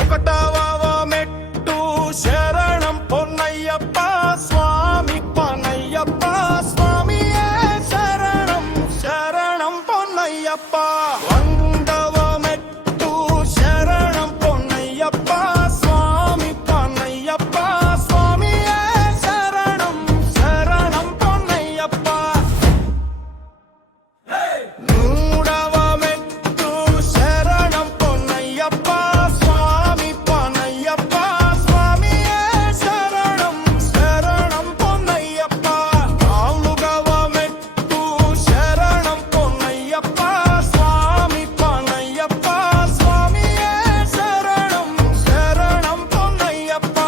ఒకటవ మెట్టు శరణం పొన్నయ్యప్ప స్వామి పనయ్యప్ప స్వామియే శరణం శరణం పొన్నయ్యప్ప. రెండవ మెట్టు శరణం పొన్నయ్యప్ప స్వామి పనయ్యప్ప స్వామియే శరణం శరణం పొన్నయ్యప్ప. మూడవ మెట్టు శరణం పొన్నయ్యప్ప స్వామి పనయ్యప్ప స్వామియే శరణం శరణం పొన్నయ్యప్ప. నాలుగవ మెట్టు శరణం పొన్నయ్యప్ప స్వామి పనయ్యప్ప స్వామియే శరణం శరణం పొన్నయ్యప్ప.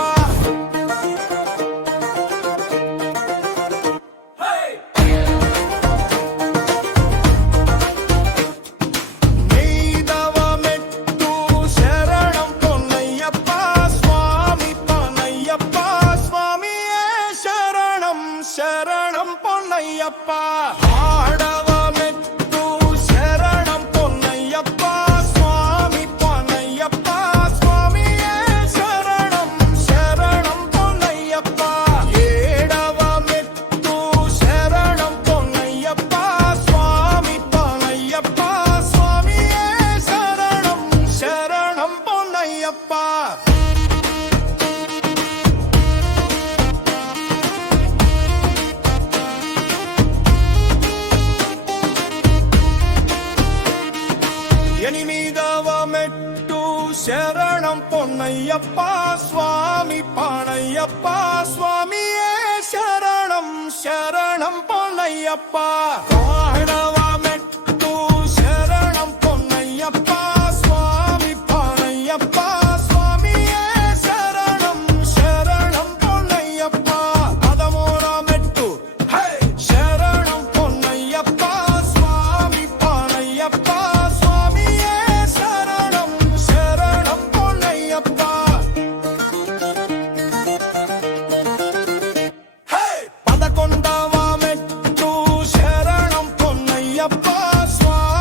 ఐదవ మెట్టు శరణం పొన్నయ్యప్ప స్వామి పనయ్యప్ప స్వామియే శరణం శరణం పొన్నయ్యప్ప. ఆరవ మెట్టు శరణం పొన్నయ్యప్ప స్వామి పనయ్యప్ప స్వామియే శరణం శరణం పొన్నయ్యప్ప. ఏడవ మెట్టు శరణం పొన్నయ్యప్ప స్వామి పనయ్యప్ప స్వామియే శరణం శరణం పొన్నయ్యప్ప. ఎనిమిదవ మెట్టు శరణం పొన్నయ్యప్ప స్వామి పనయ్యప్ప స్వామియే శరణం శరణం పొన్నయ్యప్ప. ఆరవ మెట్టు శరణం పొన్నయ్యప్ప స్వామి పనయ్యప్ప స్వామియే శరణం శరణం పొన్నయ్యప్ప. 13వ మెట్టు శరణం పొన్నయ్యప్ప స్వామి పనయ్యప్ప స్వామియే శరణం శరణం పొన్నయ్యప్ప. 11వ మెట్టు శరణం పొన్నయ్యప్ప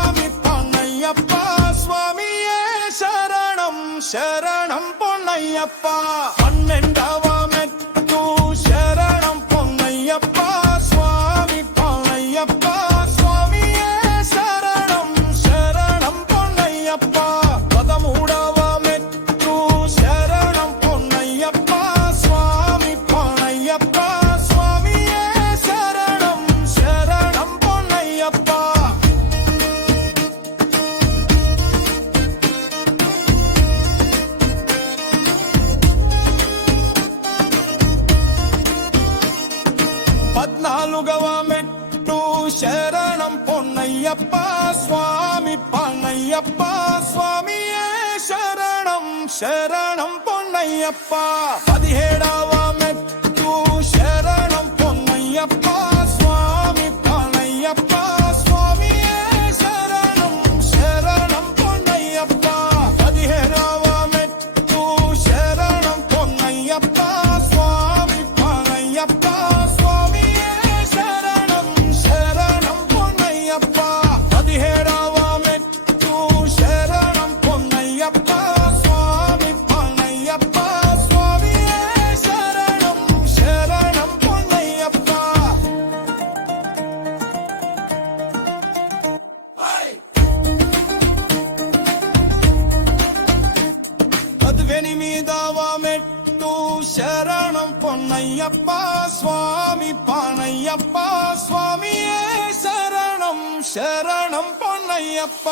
స్వామి పనయ్యప్ప స్వామియే శరణం శరణం పొన్నయ్యప్ప. 12వ మెట్టు శరణం పొన్నయ్యప్ప స్వామి పనయ్యప్ప స్వామియే శరణం శరణం పొన్నయ్యప్ప. 13వ మెట్టు శరణం పొన్నయ్యప్ప స్వామి పనయ్యప్ప స్వామియే శరణం శరణం పొన్నయ్యప్ప. 14వ మెట్టు శరణం పొన్నయ్యప్ప స్వామి పనయ్యప్ప స్వామియే శరణం శరణం పొన్నయ్యప్ప. 17వ మెట్టు శరణం పొన్నయ్యప్ప స్వామి పనయ్యప్ప స్వామియే శరణం శరణం పొన్నయ్యప్ప. 17వ మెట్టు శరణం పొన్నయ్యప్ప స్వామి పనయ్యప్ప స్వామియే శరణం శరణం పొన్నయ్యప్ప. 17వ మెట్టు శరణం పొన్నయ్యప్ప స్వామి పనయ్యప్ప స్వామియే శరణం శరణం పొన్నయ్యప్ప. 18వ మెట్టు శరణం పొన్నయ్యప్ప స్వామి పనయ్యప్ప స్వామియే శరణం శరణం పొన్నయ్యప్ప.